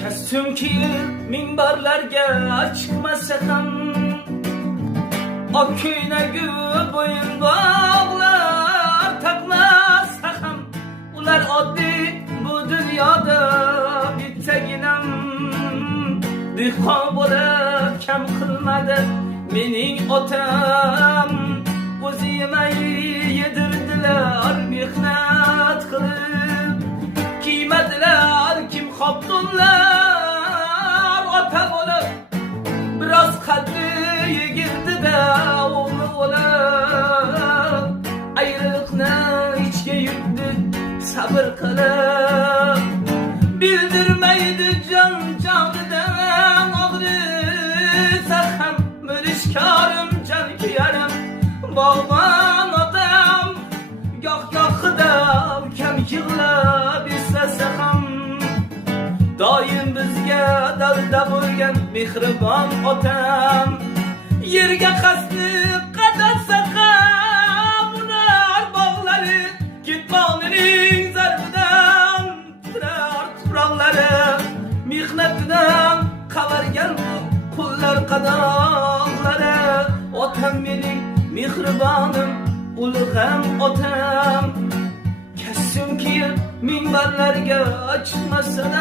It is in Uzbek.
Kastumki minbarlarga chiqmasa ham oq ko'ylagu bo'yin bog'lar taqmasa ham ular oddiy bu dunyoda bittaginam dehqon bo'lib kam qilmadi mening otam. O'zi yemay yedirdilar mehnat qilib, kiymadilar kim xotinlar ota bo'lib. Biroz qadri yegirdi-da o'g'li o'lib, ayriliqni ichga yutdi sabr qilib. Bildirmaydi jon jonidan og'risa ham bo'lishkorim jon kuyarim bog'bon otam. Goh-gohida kam yig'lab eslasa ham doim bizga dalda bo'lgan mehribon otam. Yerga qasdi qadasa ham ular bog'lari ketmoqning zarbidan titrar tuproqlari. Mehnatidan qavargan qullar qadoqlari. Otam mening mehribonim ulg'am otam. Kasum kiyib minbarlarga chiqmasa